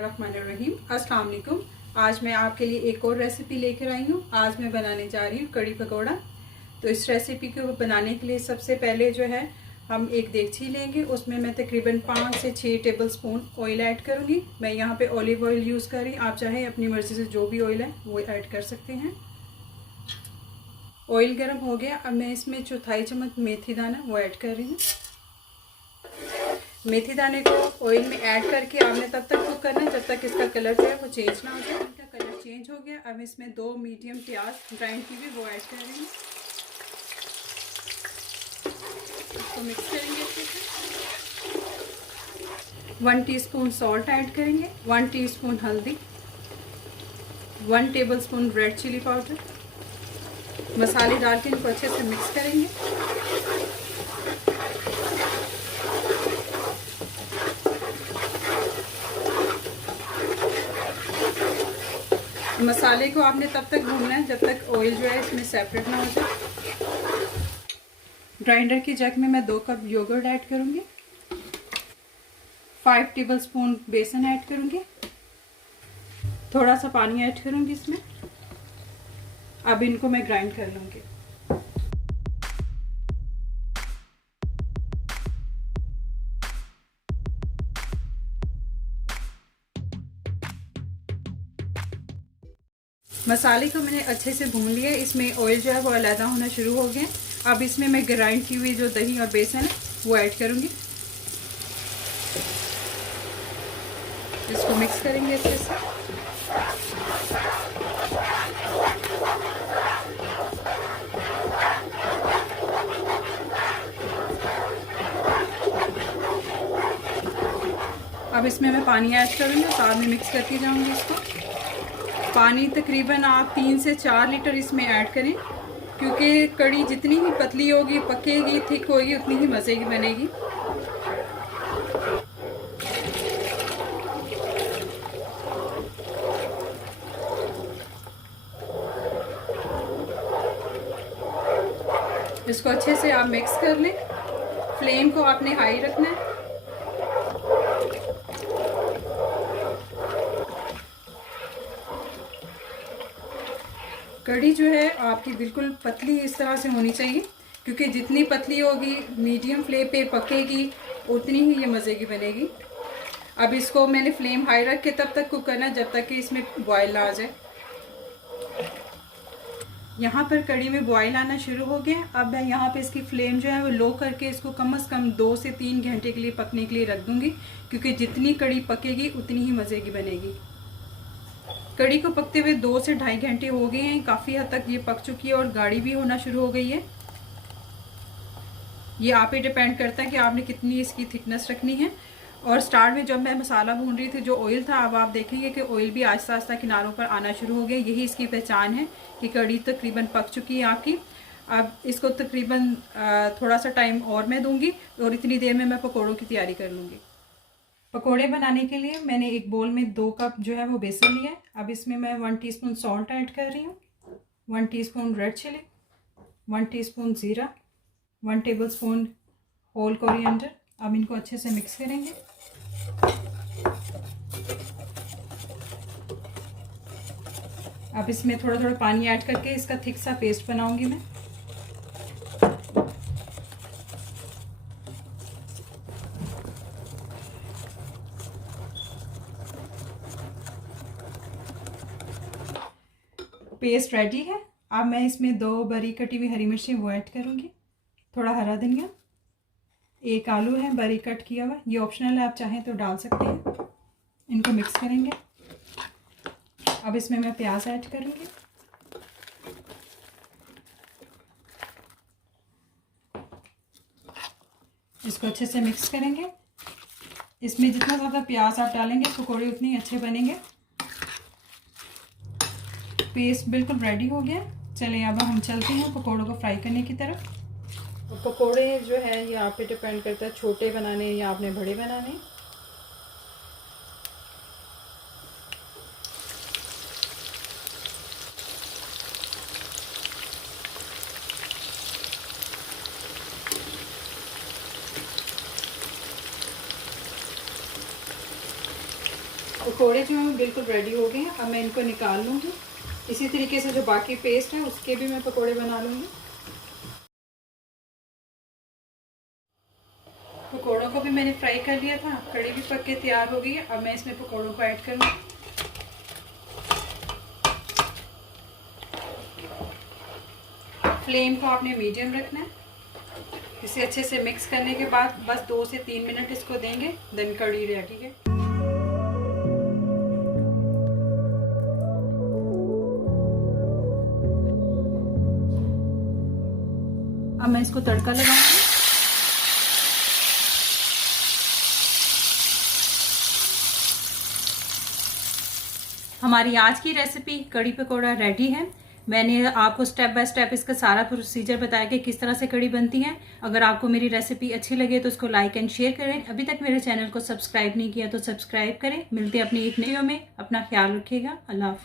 रहीम अस्सलाम वालेकुम। आज मैं आपके लिए एक और रेसिपी लेकर आई हूँ। आज मैं बनाने जा रही हूँ कड़ी पकौड़ा। तो इस रेसिपी को बनाने के लिए सबसे पहले जो है हम एक देगची लेंगे। उसमें मैं तकरीबन 5 से 6 टेबलस्पून ऑयल ऐड करूँगी। मैं यहाँ पे ऑलिव ऑयल यूज़ कर रही हूँ, आप चाहे अपनी मर्ज़ी से जो भी ऑयल है वो ऐड कर सकते हैं। ऑयल गर्म हो गया, अब मैं इसमें चौथाई चम्मच मेथी दाना वो ऐड कर रही हूँ। मेथी दाने को ऑयल में ऐड करके आपने तब तक कुक करना है जब तक इसका कलर जो है वो चेंज ना हो जाए। इनका कलर चेंज हो गया, अब इसमें 2 मीडियम प्याज ग्राइंड की हुई वो ऐड कर रही हूँ। इसको मिक्स करेंगे अच्छे से। 1 टीस्पून सॉल्ट ऐड करेंगे, 1 टीस्पून हल्दी, 1 टेबलस्पून रेड चिली पाउडर। मसाले डाल के इनको अच्छे से मिक्स करेंगे। मसाले को आपने तब तक भूनना है जब तक ऑयल जो है इसमें सेपरेट ना हो जाए। ग्राइंडर की जग में मैं 2 कप योगर्ट ऐड करूँगी, 5 टेबलस्पून बेसन ऐड करूँगी, थोड़ा सा पानी ऐड करूँगी इसमें। अब इनको मैं ग्राइंड कर लूँगी। मसाले को मैंने अच्छे से भून लिया, इसमें ऑयल जो है वो अलग होना शुरू हो गया। अब इसमें मैं ग्राइंड की हुई जो दही और बेसन है वो ऐड करूँगी। इसको मिक्स करेंगे अच्छे से। अब इसमें मैं पानी ऐड करूँगी और साथ में मिक्स करती जाऊँगी इसको। पानी तकरीबन आप 3 से 4 लीटर इसमें ऐड करें, क्योंकि कड़ी जितनी ही पतली होगी, पकेगी, थिक होगी, उतनी ही मज़े की बनेगी। इसको अच्छे से आप मिक्स कर लें। फ्लेम को आपने हाई रखना है। कड़ी जो है आपकी बिल्कुल पतली इस तरह से होनी चाहिए, क्योंकि जितनी पतली होगी, मीडियम फ्लेम पे पकेगी, उतनी ही ये मज़े की बनेगी। अब इसको मैंने फ्लेम हाई रख के तब तक कुक करना है जब तक कि इसमें बॉयल ना आ जाए। यहाँ पर कड़ी में बॉयल आना शुरू हो गया। अब मैं यहाँ पे इसकी फ्लेम जो है वो लो करके इसको कम से कम 2 से 3 घंटे के लिए पकने के लिए रख दूँगी, क्योंकि जितनी कड़ी पकेगी उतनी ही मज़े की बनेगी। कड़ी को पकते हुए 2 से 2.5 घंटे हो गए हैं। काफ़ी हद तक ये पक चुकी है और गाढ़ी भी होना शुरू हो गई है। ये आप ही डिपेंड करता है कि आपने कितनी इसकी थिकनेस रखनी है। और स्टार्ट में जब मैं मसाला भून रही थी, जो ऑयल था, अब आप देखेंगे कि ऑयल भी आहिस्ता आहिस्ता किनारों पर आना शुरू हो गया। यही इसकी पहचान है कि कड़ी तकरीबन पक चुकी है आपकी। अब इसको तकरीबन थोड़ा सा टाइम और मैं दूंगी और इतनी देर में मैं पकौड़ों की तैयारी कर लूँगी। पकोड़े बनाने के लिए मैंने एक बोल में 2 कप जो है वो बेसन लिया है। अब इसमें मैं 1 टीस्पून सॉल्ट ऐड कर रही हूँ, 1 टीस्पून रेड चिली, 1 टीस्पून ज़ीरा, 1 टेबलस्पून होल कोरिएंडर। अब इनको अच्छे से मिक्स करेंगे। अब इसमें थोड़ा थोड़ा पानी ऐड करके इसका थिक सा पेस्ट बनाऊंगी मैं। पेस्ट रेडी है। अब मैं इसमें 2 बारीक कटी हुई हरी मिर्ची वो ऐड करूँगी, थोड़ा हरा धनिया, 1 आलू है बारीक कट किया हुआ, ये ऑप्शनल है, आप चाहें तो डाल सकते हैं। इनको मिक्स करेंगे। अब इसमें मैं प्याज ऐड करूँगी। इसको अच्छे से मिक्स करेंगे। इसमें जितना ज़्यादा प्याज आप डालेंगे पकौड़े उतने अच्छे बनेंगे। पेस्ट बिल्कुल रेडी हो गया। चलिए अब हम चलते हैं पकौड़ों को फ्राई करने की तरफ। पकौड़े जो है ये आप पे डिपेंड करता है, छोटे बनाने या आपने बड़े बनाने। पकोड़े जो हैं बिल्कुल रेडी हो गए हैं। अब मैं इनको निकाल लूँगी। इसी तरीके से जो बाकी पेस्ट है उसके भी मैं पकोड़े बना लूँगी। पकोड़ों को भी मैंने फ्राई कर लिया था, कड़ी भी पक के तैयार हो गई है। अब मैं इसमें पकोड़ों को ऐड करूँगी। फ्लेम को आपने मीडियम रखना है। इसे अच्छे से मिक्स करने के बाद बस 2 से 3 मिनट इसको देंगे, देन कड़ी रेडी है। अब मैं इसको तड़का लगाऊंगी। हमारी आज की रेसिपी कड़ी पकौड़ा रेडी है। मैंने आपको स्टेप बाय स्टेप इसका सारा प्रोसीजर बताया कि किस तरह से कड़ी बनती है। अगर आपको मेरी रेसिपी अच्छी लगे तो उसको लाइक एंड शेयर करें। अभी तक मेरे चैनल को सब्सक्राइब नहीं किया तो सब्सक्राइब करें। मिलते हैं अपनी एक वीडियो में। अपना ख्याल रखिएगा। अल्लाह हाफ़िज़।